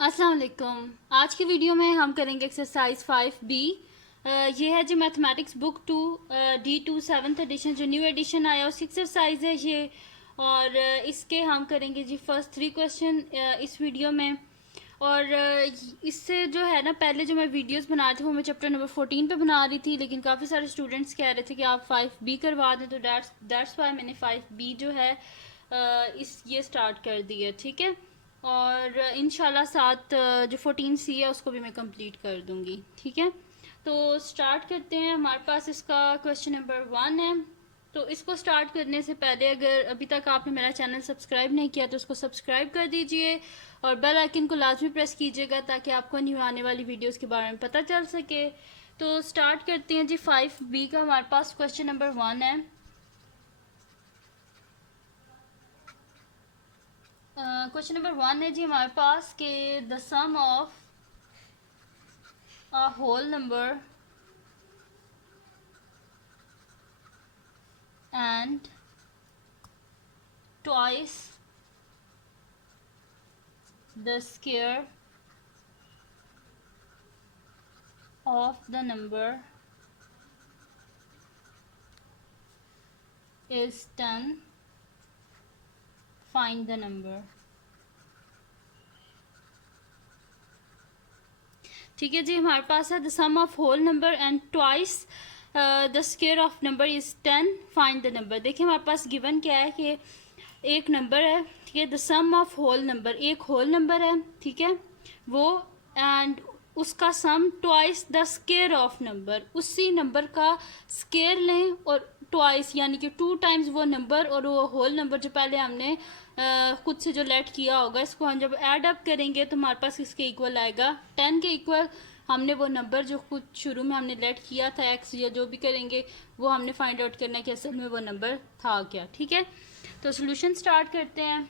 अस्सलाम वालेकुम। आज की वीडियो में हम करेंगे एक्सरसाइज 5B। ये है जी mathematics book 2 D2 7th edition, जो न्यू एडिशन आया उसकी एक्सरसाइज है ये। और इसके हम करेंगे जी फर्स्ट 3 क्वेश्चन इस वीडियो में। और इससे जो है ना, पहले जो मैं वीडियोस बना रही थी वो मैं चैप्टर नंबर 14 पे बना रही थी, लेकिन काफ़ी सारे स्टूडेंट्स कह रहे थे कि आप 5B करवा दें, तो दैट्स वाई मैंने 5B जो है इस ये स्टार्ट कर दी है, ठीक है। और इंशाल्लाह साथ जो 14C है उसको भी मैं कंप्लीट कर दूंगी, ठीक है। तो स्टार्ट करते हैं। हमारे पास इसका क्वेश्चन नंबर 1 है। तो इसको स्टार्ट करने से पहले अगर अभी तक आपने मेरा चैनल सब्सक्राइब नहीं किया तो उसको सब्सक्राइब कर दीजिए और बेल आइकन को लाजमी प्रेस कीजिएगा ताकि आपको न्यू आने वाली वीडियोस के बारे में पता चल सके। तो स्टार्ट करते हैं जी। 5B का हमारे पास क्वेश्चन नंबर 1 है। क्वेश्चन नंबर 1 है जी हमारे पास के the sum of a whole number and twice the square of the number is 10. Find the number. ठीक है जी, हमारे पास है the sum of whole number and twice the square of number is 10, find the number. देखिए हमारे पास given क्या है कि एक नंबर है, ठीक है। The sum of whole number, एक होल नंबर है, ठीक है वो, एंड उसका sum twice the square of number, उसी नंबर का स्क्वायर लें और ट्वाइस यानी कि 2 टाइम्स वो नंबर और वो होल नंबर जो पहले हमने खुद से जो लेट किया होगा, इसको हम जब ऐड अप करेंगे तो हमारे पास इसके इक्वल आएगा 10 के इक्वल। हमने वो नंबर जो खुद शुरू में हमने लेट किया था एक्स या जो भी करेंगे वो हमने फाइंड आउट करना है कि असल में वो नंबर था क्या, ठीक है। तो सोल्यूशन स्टार्ट करते हैं।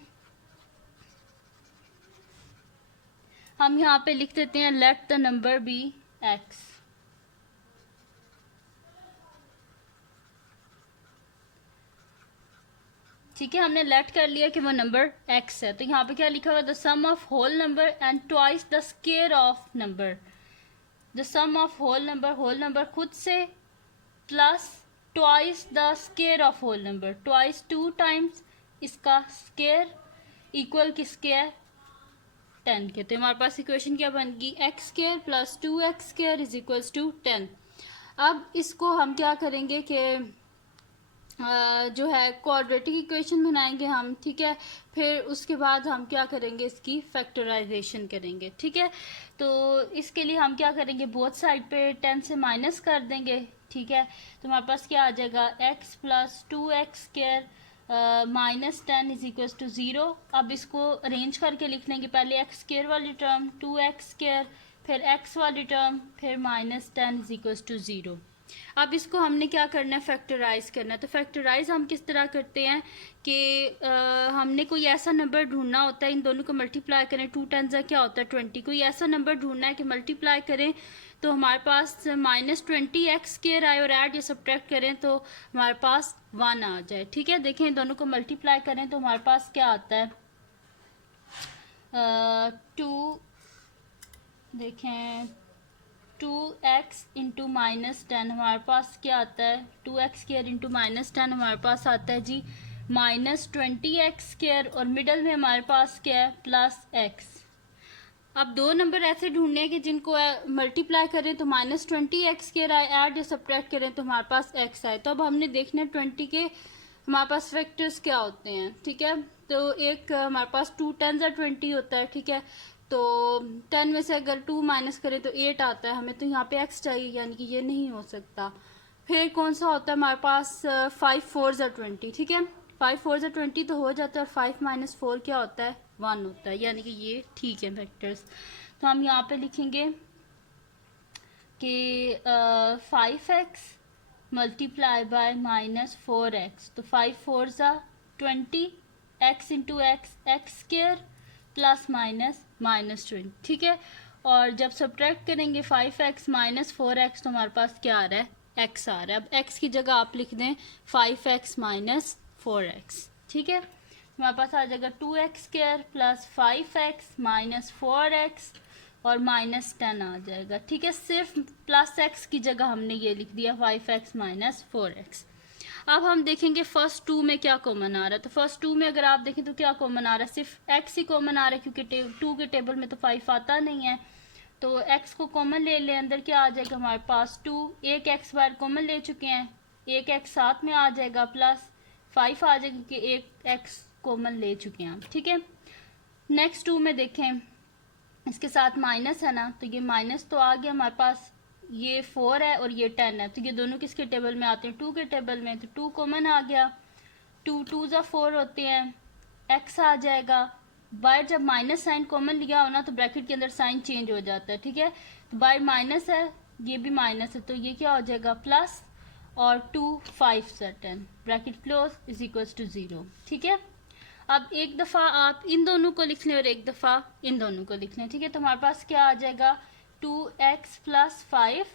हम यहाँ पे लिख देते हैं let the number be x. ठीक है, हमने लेट कर लिया कि वो नंबर x है। तो यहाँ पे क्या लिखा हुआ, the sum of whole number and twice the square of number. The sum of whole number खुद से plus twice the square of whole number, twice 2 times इसका स्क्वायर इक्वल किसके है, 10 के। तो हमारे पास इक्वेशन क्या बन गई, x square plus 2x square is equals to 10। अब इसको हम क्या करेंगे कि जो है क्वाड्रेटिक इक्वेशन बनाएंगे हम, ठीक है। फिर उसके बाद हम क्या करेंगे, इसकी फैक्टराइजेशन करेंगे, ठीक है। तो इसके लिए हम क्या करेंगे, बोथ साइड पे 10 से माइनस कर देंगे, ठीक है। तो हमारे पास क्या आ जाएगा, x plus 2x square minus 10 is equal to 0। अब इसको अरेंज करके लिख लेंगे, पहले एक्स स्क्वायर वाली टर्म 2x स्क्वायर, फिर x वाली टर्म, फिर माइनस 10 इज इक्वल टू 0। अब इसको हमने क्या करना है, फैक्टराइज करना है। तो फैक्टराइज हम किस तरह करते हैं कि हमने कोई ऐसा नंबर ढूंढना होता है, इन दोनों को मल्टीप्लाई करें, 2 10 क्या होता है 20, कोई ऐसा नंबर ढूंढना है कि मल्टीप्लाई करें तो हमारे पास -20x स्क्वायर आए और ऐड या सब्ट्रैक्ट करें तो हमारे पास 1 आ जाए, ठीक है। देखें इन दोनों को मल्टीप्लाई करें तो हमारे पास क्या आता है, 2, देखें 2x इंटू -10 हमारे पास क्या आता है, 2x स्क्वायर इंटू -10 हमारे पास आता है जी -20x स्क्वायर, और मिडल में हमारे पास क्या है, +x। अब दो नंबर ऐसे ढूंढने हैं कि जिनको मल्टीप्लाई करें तो -20x स्क्वायर आए, ऐड या सब्ट्रैक्ट करें तो हमारे पास x आए। तो अब हमने देखना है 20 के हमारे पास फैक्टर्स क्या होते हैं, ठीक है। तो एक हमारे पास 2 10 20 होता है, ठीक है। तो 10 में से अगर 2 माइनस करें तो 8 आता है, हमें तो यहाँ पे x चाहिए, यानी कि ये नहीं हो सकता। फिर कौन सा होता है हमारे पास, 5 4 20, ठीक है। 5 4 20 तो हो जाता है, 5 - 4 क्या होता है, 1 होता है, यानी कि ये ठीक है फैक्टर्स। तो हम यहाँ पे लिखेंगे कि 5x मल्टीप्लाई बाय -4x, तो 5 4 20, x into x square plus -20, ठीक है। और जब सब्ट्रैक्ट करेंगे 5x - 4x तो हमारे पास क्या आ रहा है, x आ रहा है। अब x की जगह आप लिख दें 5x - 4x, ठीक है। हमारे पास आ जाएगा 2x² plus 5x minus 4x और माइनस 10 आ जाएगा। ठीक है, सिर्फ प्लस x की जगह हमने ये लिख दिया 5x माइनस 4x। अब हम देखेंगे फर्स्ट टू में क्या कॉमन आ रहा है। तो फर्स्ट टू में अगर आप देखें तो क्या कॉमन आ रहा है, सिर्फ x ही कॉमन आ रहा है क्योंकि टू के टेबल में तो 5 आता नहीं है। तो x को कॉमन ले लें, अंदर क्या आ जाएगा हमारे पास 2, एक x बार कॉमन ले चुके हैं, एक x साथ में आ जाएगा प्लस 5 आ जाएगा क्योंकि एक x कॉमन ले चुके हैं हम। ठीक है, नेक्स्ट टू में देखें, इसके साथ माइनस है ना, तो ये माइनस तो आ गया हमारे पास, ये 4 है और ये 10 है, तो ये दोनों किसके टेबल में आते हैं, 2 के टेबल में, तो 2 कॉमन आ गया, 2 2 ज़ा 4 होते हैं, x आ जाएगा। बाहर जब माइनस साइन कॉमन लिया हो ना तो ब्रैकेट के अंदर साइन चेंज हो जाता है। ठीक है, तो बाहर माइनस है, ये भी माइनस है, तो ये क्या हो जाएगा प्लस, और 2 5 10 bracket close is equals to 0। ठीक है, अब एक दफ़ा आप इन दोनों को लिख लें और एक दफ़ा इन दोनों को लिख लें। ठीक है, तो हमारे पास क्या आ जाएगा 2x प्लस 5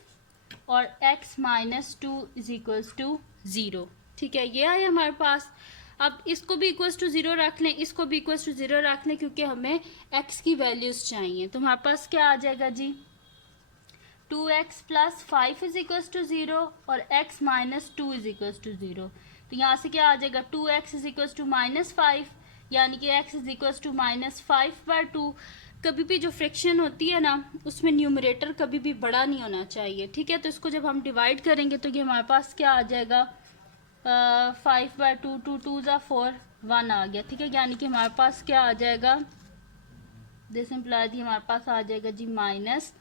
और x minus 2 is equals to 0। ठीक है, ये आया हमारे पास। अब इसको भी इक्वल्स टू 0 रख लें, इसको भी इक्वल्स टू 0 रख लें क्योंकि हमें x की वैल्यूज़ चाहिए। तो हमारे पास क्या आ जाएगा जी 2x plus 5 is equals to 0 और x minus 2 is equals to 0। तो यहाँ से क्या आ जाएगा 2x is equals to minus 5, यानी कि x is equals to minus 5/2। कभी भी जो फ्रैक्शन होती है ना उसमें न्यूमरेटर कभी भी बड़ा नहीं होना चाहिए। ठीक है, तो इसको जब हम डिवाइड करेंगे तो ये हमारे पास क्या आ जाएगा 5/2, 2 2 ज़ा 4, 1 आ गया। ठीक है, यानी कि हमारे पास क्या आ जाएगा, दिस इम्प्लाइज हमारे पास आ जाएगा जी माइनस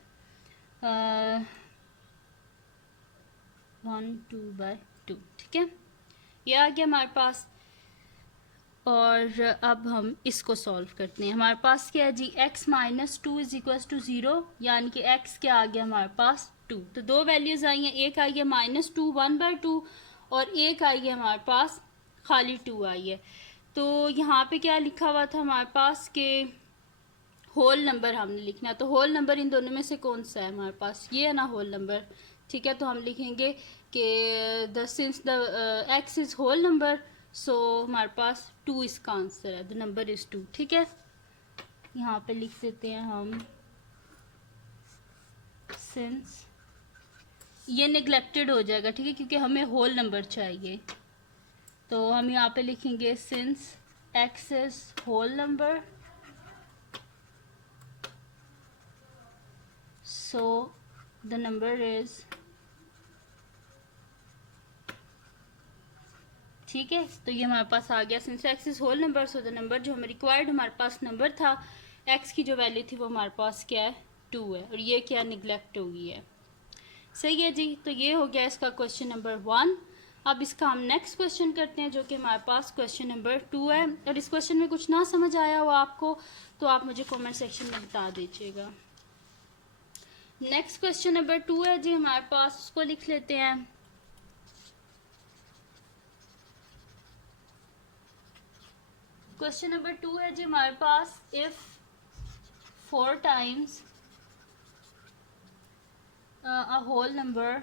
1 2/2। ठीक है, ये आ गया हमारे पास। और अब हम इसको सॉल्व करते हैं। हमारे पास क्या है जी x minus 2 is equal to 0, यानी कि x क्या आ गया हमारे पास 2। तो दो वैल्यूज़ आई हैं, एक आई है -2 1/2 और एक आई है हमारे पास खाली 2 आई है। तो यहाँ पे क्या लिखा हुआ था हमारे पास कि होल नंबर हमने लिखना है। तो होल नंबर इन दोनों में से कौन सा है हमारे पास, ये है ना होल नंबर। ठीक है, तो हम लिखेंगे कि since the x is whole number so हमारे पास 2 इसका आंसर है, द नंबर इज़ 2। ठीक है, यहाँ पे लिख देते हैं हम सिंस, ये नेग्लेक्टेड हो जाएगा। ठीक है, क्योंकि हमें होल नंबर चाहिए, तो हम यहाँ पे लिखेंगे since x is whole number so the number is, ठीक है, तो ये हमारे पास आ गया since x is whole number so the number जो हमें रिक्वायर्ड हमारे पास नंबर था x की जो वैल्यू थी वो हमारे पास क्या है 2 है, और ये क्या निगलेक्ट हो गई है। सही है जी, तो ये हो गया इसका क्वेश्चन नंबर 1। अब इसका हम नेक्स्ट क्वेश्चन करते हैं जो कि हमारे पास क्वेश्चन नंबर 2 है। और इस क्वेश्चन में कुछ ना समझ आया हो आपको तो आप मुझे कमेंट सेक्शन में बता दीजिएगा। नेक्स्ट क्वेश्चन नंबर 2 है जी हमारे पास, उसको लिख लेते हैं। क्वेश्चन नंबर 2 है जी हमारे पास, if 4 times a whole number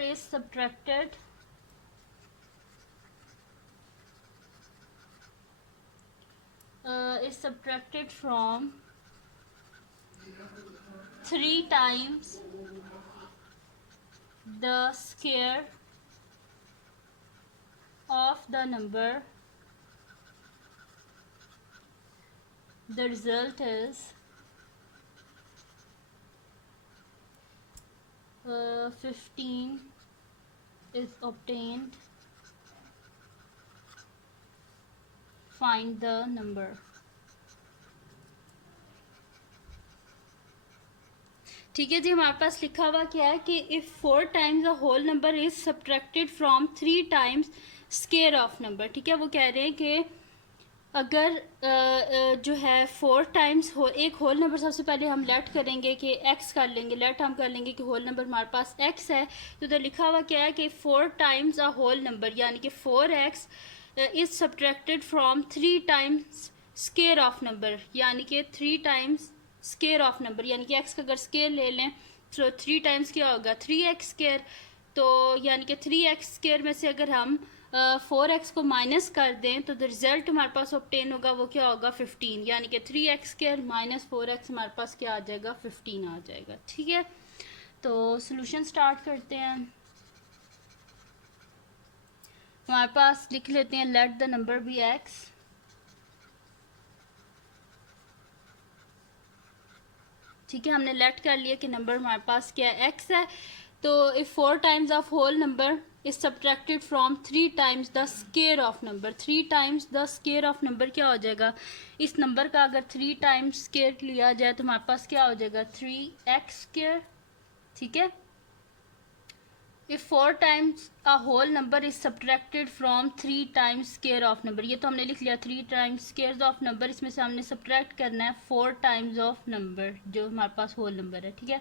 is subtracted from 3 times the square of the number, the result is 15 is obtained, find the number। ठीक है जी, हमारे पास लिखा हुआ क्या है कि if 4 times a whole number is subtracted from 3 times square of number. ठीक है, वो कह रहे हैं कि अगर जो है 4 टाइम्स एक होल नंबर, सबसे पहले हम लेट करेंगे कि x कर लेंगे, लेट हम कर लेंगे कि होल नंबर हमारे पास x है। तो लिखा हुआ क्या है कि 4 टाइम्स अ होल नंबर यानी कि 4x is subtracted from 3 times square of number, यानी कि 3 टाइम्स स्क्वायर ऑफ नंबर, यानी कि x का अगर स्क्वायर ले लें तो 3 टाइम्स क्या होगा 3x स्क्वायर। तो यानी कि 3x² में से अगर हम 4x को माइनस कर दें तो द रिज़ल्ट हमारे पास ऑब्टेन होगा वो क्या होगा 15, यानी कि 3x² माइनस 4x हमारे पास क्या आ जाएगा 15 आ जाएगा। ठीक है, तो सॉल्यूशन स्टार्ट करते हैं। हमारे पास लिख लेते हैं let the number be x। ठीक है, हमने लेट कर लिया कि नंबर हमारे पास क्या है x है। तो if 4 times of whole number is subtracted from 3 times the square of number, 3 times the square of number क्या हो जाएगा, इस नंबर का अगर 3 टाइम्स स्क्वायर लिया जाए तो हमारे पास क्या हो जाएगा 3x²। ठीक है, if 4 times a whole number is subtracted from 3 times square of number, ये तो हमने लिख लिया 3 टाइम्स स्क्वायर ऑफ नंबर, इसमें से हमने सब्ट्रैक्ट करना है 4 टाइम्स ऑफ नंबर जो हमारे पास होल नंबर है। ठीक है,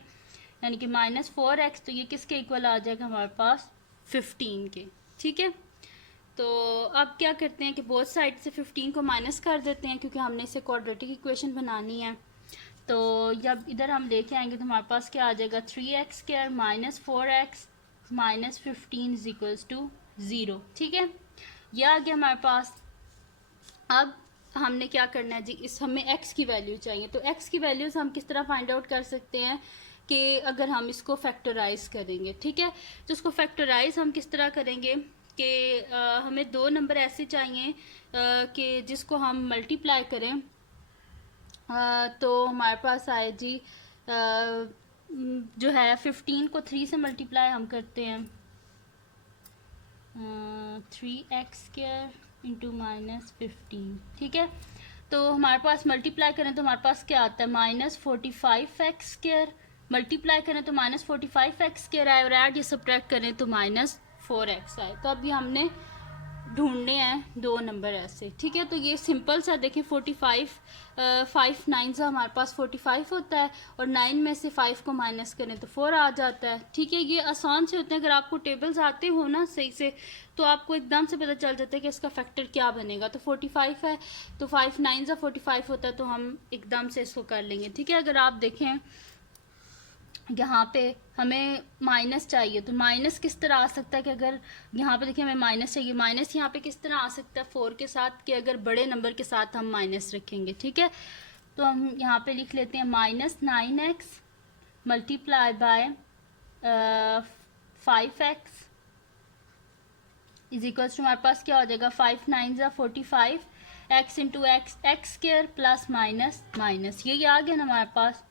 यानी कि -4x, तो ये किसके इक्वल आ जाएगा हमारे पास 15 के। ठीक है, तो अब क्या करते हैं कि बोथ साइड से 15 को माइनस कर देते हैं क्योंकि हमने इसे क्वाड्रेटिक इक्वेशन बनानी है। तो जब इधर हम लेके आएंगे तो हमारे पास क्या आ जाएगा 3x² minus 4x minus 15 is equals to 0। ठीक है, यह आ गया हमारे पास। अब हमने क्या करना है जी, इस हमें x की वैल्यू चाहिए, तो x की वैल्यूज हम किस तरह फाइंड आउट कर सकते हैं कि अगर हम इसको फैक्टराइज करेंगे। ठीक है, तो उसको फैक्टराइज हम किस तरह करेंगे कि हमें दो नंबर ऐसे चाहिए कि जिसको हम मल्टीप्लाई करें तो हमारे पास आए जी जो है 15 को 3 से मल्टीप्लाई हम करते हैं 3x² इंटू -15। ठीक है, तो हमारे पास मल्टीप्लाई करें तो हमारे पास क्या आता है -45x², मल्टीप्लाई करें तो -45x² आए और ऐड या सब्ट्रैक्ट करें तो -4x आए। तो अभी हमने ढूंढने हैं दो नंबर ऐसे। ठीक है, तो ये सिंपल सा देखें 45 5 9 से हमारे पास 45 होता है और 9 में से 5 को माइनस करें तो 4 आ जाता है। ठीक है, ये आसान से होते हैं, अगर आपको टेबल्स आते हो ना सही से तो आपको एकदम से पता चल जाता है कि इसका फैक्टर क्या बनेगा। तो 45 है तो 5 9 से 45 होता है तो हम एकदम से इसको कर लेंगे। ठीक है, अगर आप देखें यहाँ पे हमें माइनस चाहिए तो माइनस किस तरह आ सकता है कि अगर यहाँ पे देखिए हमें माइनस चाहिए, माइनस यहाँ पे किस तरह आ सकता है 4 के साथ कि अगर बड़े नंबर के साथ हम माइनस रखेंगे। ठीक है, तो हम यहाँ पे लिख लेते हैं -9x multiply by 5x is equals to हमारे पास क्या हो जाएगा 5 9 ज़ा 45 x into x² plus minus minus, ये आ गया ना हमारे पास।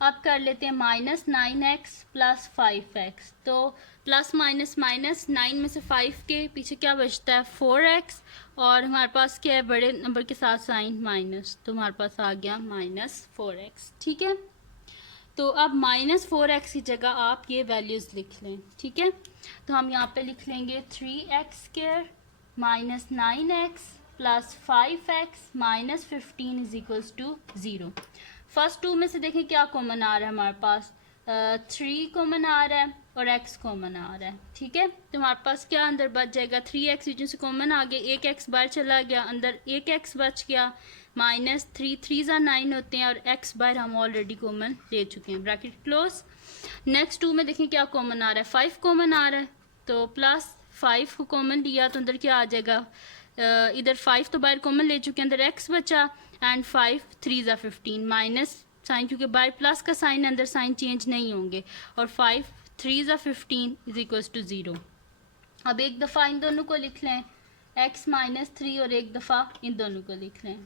अब कर लेते हैं -9x प्लस 5x, तो प्लस माइनस माइनस 9 में से 5 के पीछे क्या बचता है 4x और हमारे पास क्या है बड़े नंबर के साथ साइन माइनस, तो हमारे पास आ गया -4x। ठीक है, तो अब -4x की जगह आप ये वैल्यूज़ लिख लें। ठीक है, तो हम यहाँ पे लिख लेंगे 3x² minus 9x plus 5x minus 15 is equals to 0। First two में से देखें क्या कॉमन आ रहा है हमारे पास 3 कॉमन आ रहा है और x कॉमन आ रहा है। ठीक है, तो हमारे पास क्या अंदर बच जाएगा 3x बीच से कॉमन आ गया, एक x बाहर चला गया, अंदर एक x बच गया, -3 3 ज़ा 9 होते हैं और x बाहर हम ऑलरेडी कॉमन ले चुके हैं, ब्रैकेट क्लोज। नेक्स्ट टू में देखें क्या कॉमन आ रहा है 5 कॉमन आ रहा है, तो +5 को कॉमन लिया तो अंदर क्या आ जाएगा इधर 5 तो बाहर कॉमन ले चुके हैं, अंदर x बचा एंड 5 3 ज़ा 15 माइनस साइन क्योंकि बाय प्लस का साइन अंदर साइन चेंज नहीं होंगे और 5 3 ज़ा 15 इज इक्वल्स टू 0। अब एक दफ़ा इन दोनों को लिख लें x -3 और एक दफ़ा इन दोनों को लिख लें।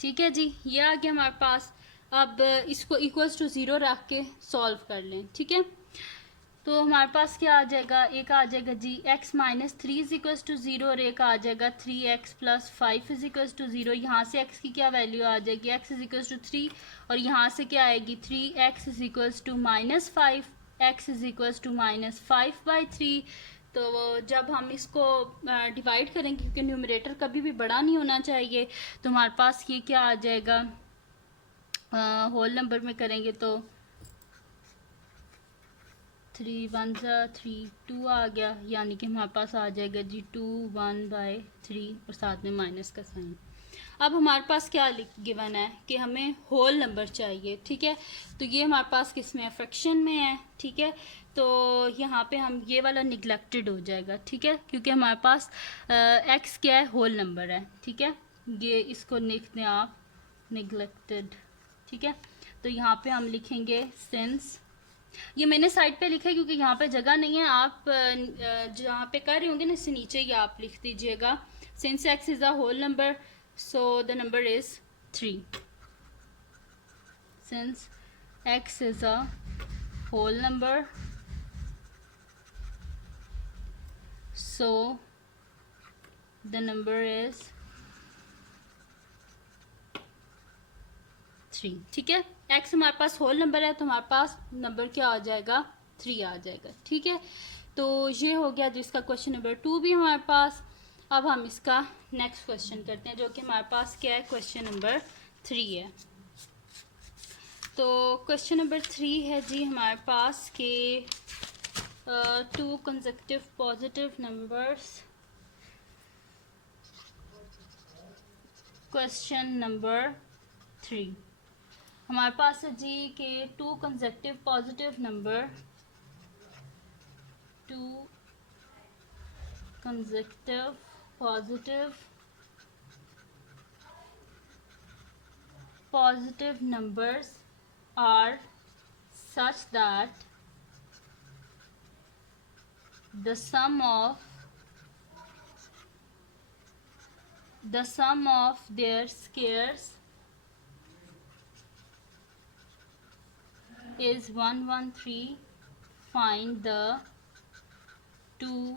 ठीक है जी, ये आ गया हमारे पास। अब इसको इक्वल्स टू 0 रख के सॉल्व कर लें। ठीक है, तो हमारे पास क्या आ जाएगा, एक आ जाएगा जी x -3 इज इक्वल्स टू 0 और एक आ जाएगा 3x plus 5 is equals to 0। यहाँ से x की क्या वैल्यू आ जाएगी x इज इक्वल्स टू 3 और यहाँ से क्या आएगी 3x is equals to -5 x is equals to -5/3। तो जब हम इसको डिवाइड करेंगे क्योंकि न्यूमरेटर कभी भी बड़ा नहीं होना चाहिए, तो हमारे पास ये क्या आ जाएगा होल नंबर में करेंगे तो 3 1 ज़ा 3 2 आ गया, यानी कि हमारे पास आ जाएगा जी 2 1/3 और साथ में माइनस का साइन। अब हमारे पास क्या गिवन है कि हमें होल नंबर चाहिए, ठीक है। तो ये हमारे पास किस में है, फ्रैक्शन में है, ठीक है। तो यहाँ पे हम ये वाला निगलेक्टेड हो जाएगा, ठीक है, क्योंकि हमारे पास एक्स क्या है, होल नंबर है, ठीक है। ये इसको लिखते हैं आप निगलेक्टेड, ठीक है। तो यहाँ पे हम लिखेंगे सिंस, ये मैंने साइड पे लिखा है क्योंकि यहाँ पे जगह नहीं है, आप जहाँ पे कर रहे होंगे ना इससे नीचे ही आप लिख दीजिएगा since x is a whole number so the number is 3। Since x is a whole number so the number is 3, ठीक है। एक्स हमारे पास होल नंबर है तो हमारे पास नंबर क्या आ जाएगा, 3 आ जाएगा, ठीक है। तो ये हो गया जिसका क्वेश्चन नंबर 2 भी हमारे पास। अब हम इसका नेक्स्ट क्वेश्चन करते हैं जो कि हमारे पास क्या है, क्वेश्चन नंबर 3 है। तो क्वेश्चन नंबर 3 है जी हमारे पास के 2 consecutive positive numbers. Question number 3 हमारे पास है जी के 2 consecutive positive number, 2 consecutive positive numbers are such that the sum of their squares is 113. Find the two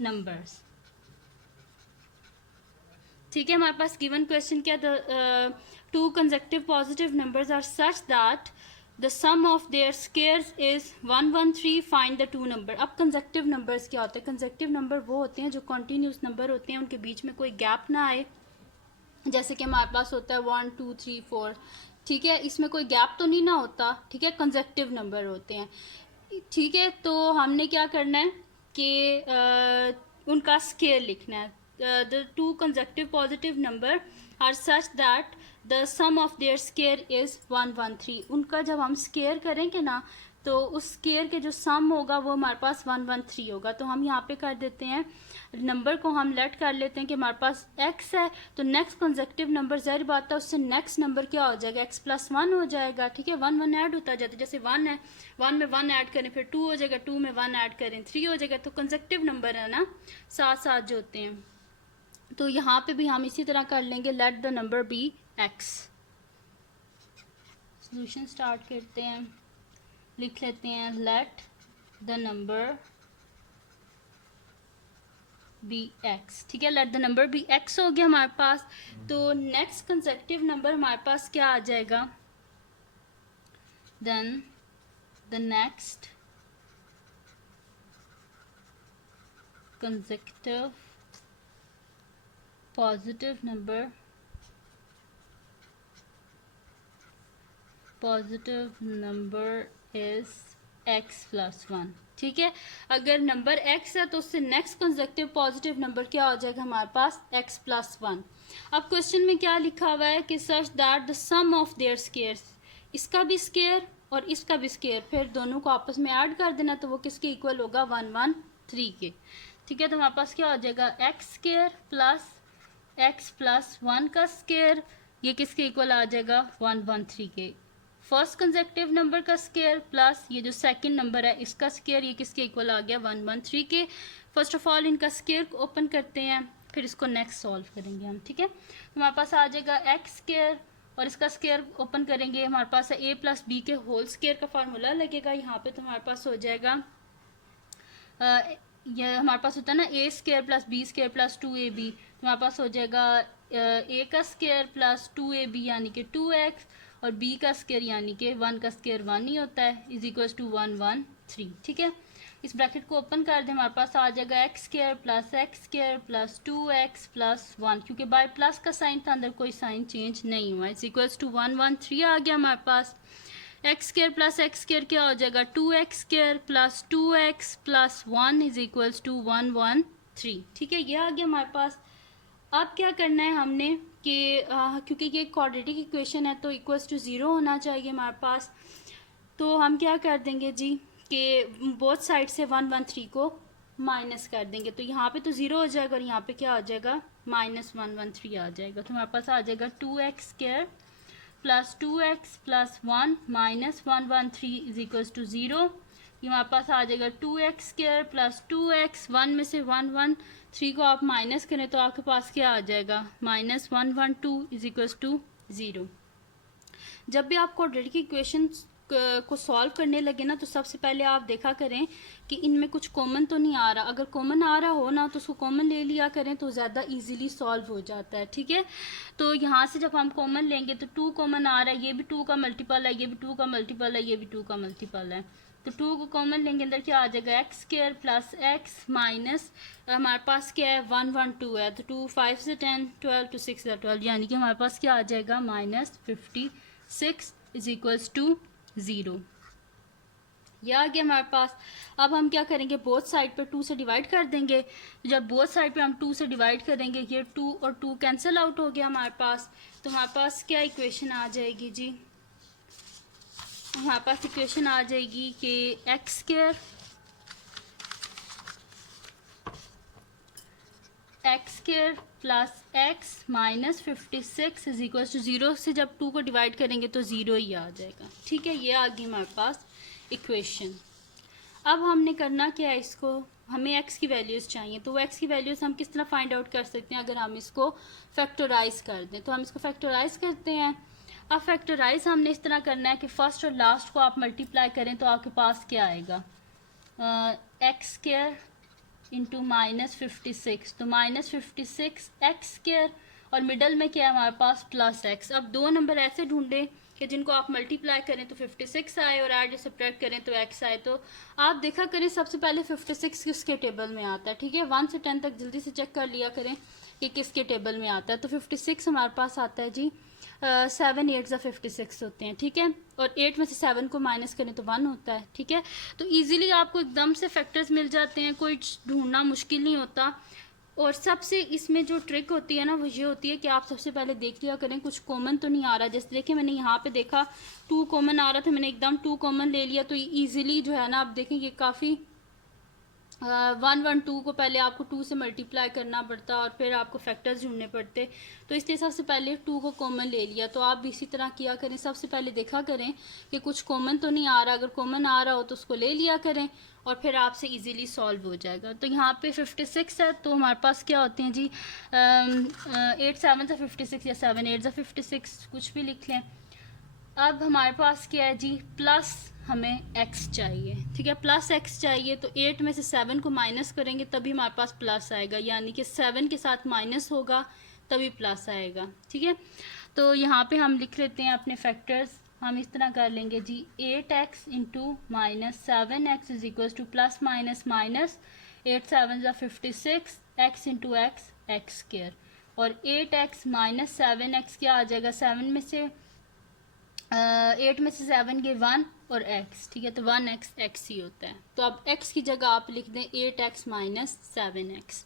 numbers, ठीक है। हमारे पास गिवन क्वेश्चन क्या, the 2 consecutive positive numbers are such that the sum of their squares is 113, find the 2 number. अब consecutive numbers क्या होते हैं, consecutive number वो होते हैं जो कॉन्टीन्यूस नंबर होते हैं, उनके बीच में कोई गैप ना आए, जैसे कि हमारे पास होता है 1 2 3 4, ठीक है, इसमें कोई गैप तो नहीं ना होता, ठीक है, कंसेक्यूटिव नंबर होते हैं, ठीक है। तो हमने क्या करना है कि उनका स्केयर लिखना है। The 2 consecutive positive number are such that the sum of their square is 113। उनका जब हम स्केयर करेंगे ना तो उस स्केयर के जो सम होगा वो हमारे पास 113 होगा। तो हम यहाँ पे कर देते हैं, नंबर को हम लेट कर लेते हैं कि हमारे पास x है, तो नेक्स्ट कंसेक्यूटिव नंबर ज़ाहिर बात है उससे नेक्स्ट नंबर क्या हो जाएगा, x + 1 हो जाएगा, ठीक है। 1 1 ऐड होता जाता है, जैसे 1 है, 1 में 1 ऐड करें फिर 2 हो जाएगा, 2 में 1 ऐड करें 3 हो जाएगा। तो कंसेक्यूटिव नंबर है ना, साथ साथ जो होते हैं। तो यहाँ पे भी हम इसी तरह कर लेंगे, let the number be x। Solution start करते हैं, लिख लेते हैं let the number be x, ठीक है। Let the number be x हो गया हमारे पास। तो नेक्स्ट कंसेक्यूटिव नंबर हमारे पास क्या आ जाएगा, then the next consecutive positive number is x + 1, ठीक है। अगर नंबर x है तो उससे नेक्स्ट कंसेक्यूटिव पॉजिटिव नंबर क्या हो जाएगा हमारे पास, x + 1। अब क्वेश्चन में क्या लिखा हुआ है कि such that the sum of their squares, इसका भी स्क्वायर और इसका भी स्क्वायर, फिर दोनों को आपस में ऐड कर देना तो वो किसके इक्वल होगा, 113 के, ठीक है। तो हमारे पास क्या हो जाएगा, x² प्लस x + 1 का स्क्वायर, ये किसके इक्वल आ जाएगा, 113 के। फर्स्ट कंसेक्यूटिव नंबर का स्क्वायर प्लस ये जो सेकंड नंबर है इसका स्क्वायर, ये किसके इक्वल आ गया, 113 के। फर्स्ट ऑफ ऑल इनका स्क्वायर को ओपन करते हैं, फिर इसको नेक्स्ट सॉल्व करेंगे हम, ठीक है। हमारे पास आ जाएगा x² और इसका स्क्वायर ओपन करेंगे, हमारे पास है a + b के होल स्क्वायर का फार्मूला लगेगा यहाँ पे। तो हमारे पास हो जाएगा ये हमारे पास होता है ना a² + b² + 2ab, तो हमारे पास हो जाएगा a का स्क्वायर प्लस 2ab यानी कि 2x और b का स्क्वायर यानी कि 1 का स्क्वायर 1 ही होता है, = 113, ठीक है। इस ब्रैकेट को ओपन कर दें, हमारे पास आ जाएगा x² + 2x + 1, क्योंकि बाय प्लस का साइन था, अंदर कोई साइन चेंज नहीं हुआ, = 113 आ गया हमारे पास। x² + x² क्या हो जाएगा, 2x² + 2x + 1 = 113, ठीक है, ये आ गया हमारे पास। अब क्या करना है हमने कि क्योंकि ये क्वाड्रेटिक इक्वेशन है तो इक्वल्स टू ज़ीरो होना चाहिए हमारे पास। तो हम क्या कर देंगे जी कि बोथ साइड से 113 को माइनस कर देंगे, तो यहाँ पे तो ज़ीरो हो जाएगा और यहाँ पे क्या आ जाएगा -113 आ जाएगा। तो हमारे पास आ जाएगा 2x² plus 2x plus 1 -113 is equals to zero. ये हमारे पास आ जाएगा 2x² प्लस 2x, 1 में से 113 को आप माइनस करें तो आपके पास क्या आ जाएगा -112 इज इक्वल्स टू ज़ीरो। जब भी आप क्वाड्रेटिक इक्वेशन को सॉल्व करने लगे ना तो सबसे पहले आप देखा करें कि इनमें कुछ कॉमन तो नहीं आ रहा। अगर कॉमन आ रहा हो ना तो उसको कॉमन ले लिया करें तो ज़्यादा इजीली सॉल्व हो जाता है, ठीक है। तो यहाँ से जब हम कॉमन लेंगे तो 2 कॉमन आ रहा है, ये भी 2 का मल्टीपल है, ये भी 2 का मल्टीपल है, ये भी 2 का मल्टीपल है। तो 2 को कॉमन लेंगे अंदर क्या आ जाएगा x² प्लस x माइनस हमारे पास क्या है 112 है, तो 2 5 से 10 12 to 6 से 12, यानी कि हमारे पास क्या आ जाएगा -56 इज इक्वल्स टू ज़ीरो। ये आ गया हमारे पास। अब हम क्या करेंगे बोथ साइड पे 2 से डिवाइड कर देंगे। जब बोथ साइड पे हम 2 से डिवाइड करेंगे ये 2 और 2 कैंसिल आउट हो गया हमारे पास। तो हमारे पास क्या इक्वेशन आ जाएगी जी, हमारे पास इक्वेशन आ जाएगी कि x² plus x minus 56 is equal to zero. से जब 2 को डिवाइड करेंगे तो ज़ीरो ही आ जाएगा, ठीक है। ये आ गई हमारे पास इक्वेशन। अब हमने करना क्या है, इसको हमें x की वैल्यूज़ चाहिए, तो वो x की वैल्यूज़ हम किस तरह फाइंड आउट कर सकते हैं अगर हम इसको फैक्टराइज कर दें। तो हम इसको फैक्टराइज करते हैं। अब फैक्टराइज हमने इस तरह करना है कि फर्स्ट और लास्ट को आप मल्टीप्लाई करें तो आपके पास क्या आएगा x² इंटू -56, तो -56 x² और मिडल में क्या है हमारे पास प्लस x। अब दो नंबर ऐसे ढूंढें कि जिनको आप मल्टीप्लाई करें तो 56 आए और ऐड सब्ट्रैक्ट करें तो x आए। तो आप देखा करें सबसे पहले 56 किसके टेबल में आता है, ठीक है। 1 से 10 तक जल्दी से चेक कर लिया करें कि किसके टेबल में आता है। तो 56 हमारे पास आता है जी 7 8 ज़ा 56 होते हैं, ठीक है। और 8 में से 7 को माइनस करें तो 1 होता है, ठीक है। तो इजीली आपको एकदम से फैक्टर्स मिल जाते हैं, कोई ढूंढना मुश्किल नहीं होता। और सबसे इसमें जो ट्रिक होती है ना वो ये होती है कि आप सबसे पहले देख लिया करें कुछ कॉमन तो नहीं आ रहा। जैसे देखिए मैंने यहाँ पे देखा 2 कॉमन आ रहा था, मैंने एकदम 2 कॉमन ले लिया, तो ईजिली जो है ना आप देखें ये काफ़ी 112 को पहले आपको 2 से मल्टीप्लाई करना पड़ता और फिर आपको फैक्टर्स ढूंढने पड़ते। तो इसलिए सबसे पहले 2 को कॉमन ले लिया। तो आप भी इसी तरह किया करें, सबसे पहले देखा करें कि कुछ कॉमन तो नहीं आ रहा। अगर कॉमन आ रहा हो तो उसको ले लिया करें और फिर आपसे इजीली सॉल्व हो जाएगा। तो यहाँ पे 56 है तो हमारे पास क्या होते हैं जी 8 7 ज़ा 56 या 7 8 ज़ा 56 कुछ भी लिख लें। अब हमारे पास क्या है जी प्लस हमें x चाहिए, ठीक है। प्लस x चाहिए तो 8 में से 7 को माइनस करेंगे तभी हमारे पास प्लस आएगा, यानी कि 7 के साथ माइनस होगा तभी प्लस आएगा, ठीक है। तो यहाँ पे हम लिख लेते हैं अपने फैक्टर्स। हम इस तरह कर लेंगे जी 8x into -7x is equal two plus minus minus 8 7 ज़ा 56 x इंटू x² और 8x माइनस 7x क्या आ जाएगा 7 में से 8 में से 7 के 1 और x, ठीक है। तो 1x x ही होता है। तो अब x की जगह आप लिख दें 8x माइनस 7x।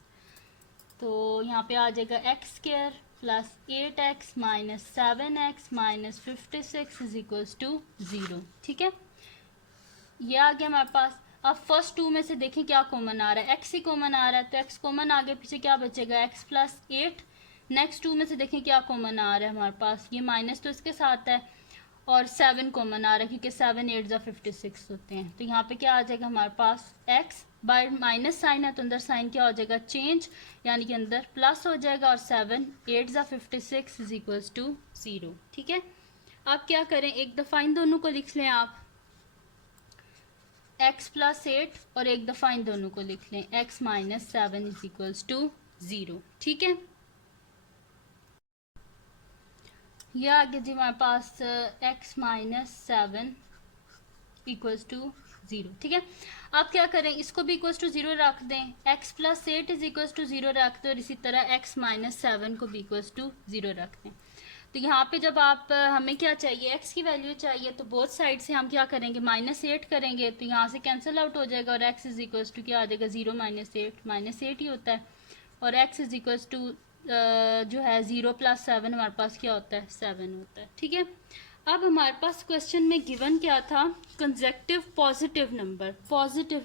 तो यहाँ पे आ जाएगा x² plus 8x minus 7x minus 56 is equals to 0, ठीक है। ये आ गया हमारे पास। अब फर्स्ट 2 में से देखें क्या कॉमन आ रहा है, x ही कॉमन आ रहा है। तो x कॉमन आगे पीछे क्या बचेगा x प्लस 8। नेक्स्ट 2 में से देखें क्या कॉमन आ रहा है हमारे पास, ये माइनस तो इसके साथ है और 7 कॉमन आ रहा है क्योंकि 7 8 ज़ा 56 होते हैं। तो यहाँ पे क्या आ जाएगा हमारे पास x बाय माइनस साइन है तो अंदर साइन क्या हो जाएगा चेंज, यानी कि अंदर प्लस हो जाएगा और 7 8 ज़ा 56 इज इक्वल्स टू 0, ठीक है। अब क्या करें एक दफ़ा इन दोनों को लिख लें आप x प्लस 8 और एक दफ़ा इन दोनों को लिख लें x minus 7 is equals to 0, ठीक है। यह आ गया जी हमारे पास x माइनस 7 इक्वल्स टू 0, ठीक है। अब क्या करें इसको भी इक्वल्स टू 0 रख दें, x plus 8 is equals to 0 रख दें और इसी तरह x माइनस 7 को भी इक्वल्स टू 0 रख दें। तो यहाँ पे जब आप हमें क्या चाहिए x की वैल्यू चाहिए तो बोथ साइड से हम क्या करेंगे -8 करेंगे तो यहाँ से कैंसिल आउट हो जाएगा और x इज इक्वल्स टू क्या आ जाएगा 0 -8 ही होता है और x इज इक्वल्स टू जो है 0 + 7 हमारे पास क्या होता है 7 होता है। ठीक है, अब हमारे पास क्वेश्चन में गिवन क्या था, कंसेक्टिव पॉजिटिव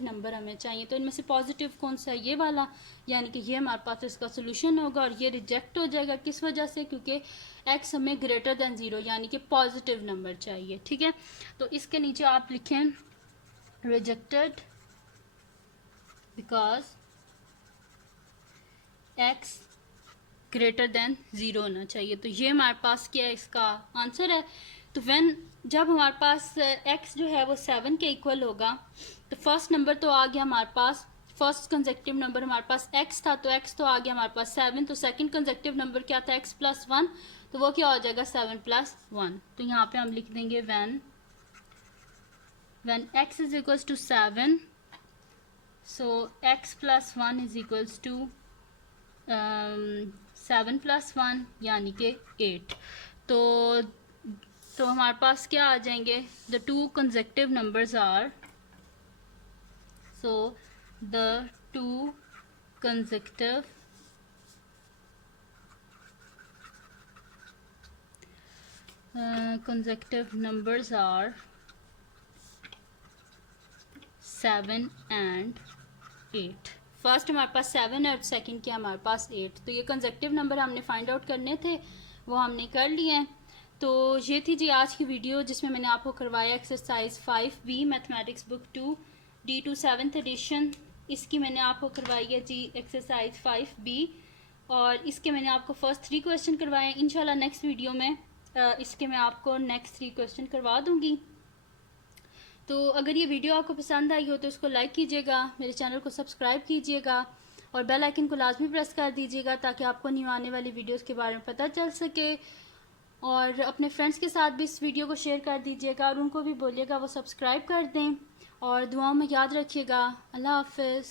नंबर हमें चाहिए। तो इनमें से पॉजिटिव कौन सा है, ये वाला, यानी कि ये हमारे पास इसका सोल्यूशन होगा और ये रिजेक्ट हो जाएगा। किस वजह से, क्योंकि x हमें ग्रेटर दैन 0 यानी कि पॉजिटिव नंबर चाहिए। ठीक है, तो इसके नीचे आप लिखें rejected because x greater than 0 होना चाहिए। तो ये हमारे पास क्या है, इसका आंसर है। तो जब हमारे पास x जो है वो 7 के इक्वल होगा, तो फर्स्ट नंबर तो आ गया हमारे पास, फर्स्ट कंसेक्टिव नंबर हमारे पास x था, तो x तो आ गया हमारे पास 7। तो सेकंड कंसेक्टिव नंबर क्या था, x + 1, तो वो क्या हो जाएगा 7 + 1। तो यहाँ पे हम लिख देंगे when x is equals to 7, so x + 1 is equals to 7 + 1 यानी कि 8। तो हमारे पास क्या आ जाएंगे, the two consecutive numbers are, so the two consecutive numbers are 7 and 8। First हमारे पास 7 है और सेकंड क्या हमारे पास 8। तो ये कंसेक्टिव नंबर हमने फाइंड आउट करने थे, वो हमने कर लिए हैं। तो ये थी जी आज की वीडियो, जिसमें मैंने आपको करवाया exercise 5B mathematics book 2 D2 7th addition. इसकी मैंने आपको करवाई है जी एक्सरसाइज 5B, और इसके मैंने आपको फर्स्ट 3 क्वेश्चन करवाए हैं। इंशाल्लाह नेक्स्ट वीडियो में इसके मैं आपको नेक्स्ट 3 क्वेश्चन करवा दूँगी। तो अगर ये वीडियो आपको पसंद आई हो तो इसको लाइक कीजिएगा, मेरे चैनल को सब्सक्राइब कीजिएगा और बेल आइकन को लाजमी प्रेस कर दीजिएगा, ताकि आपको न्यू आने वाली वीडियोस के बारे में पता चल सके। और अपने फ्रेंड्स के साथ भी इस वीडियो को शेयर कर दीजिएगा और उनको भी बोलिएगा वो सब्सक्राइब कर दें। और दुआओं में याद रखिएगा। अल्लाह हाफिज़।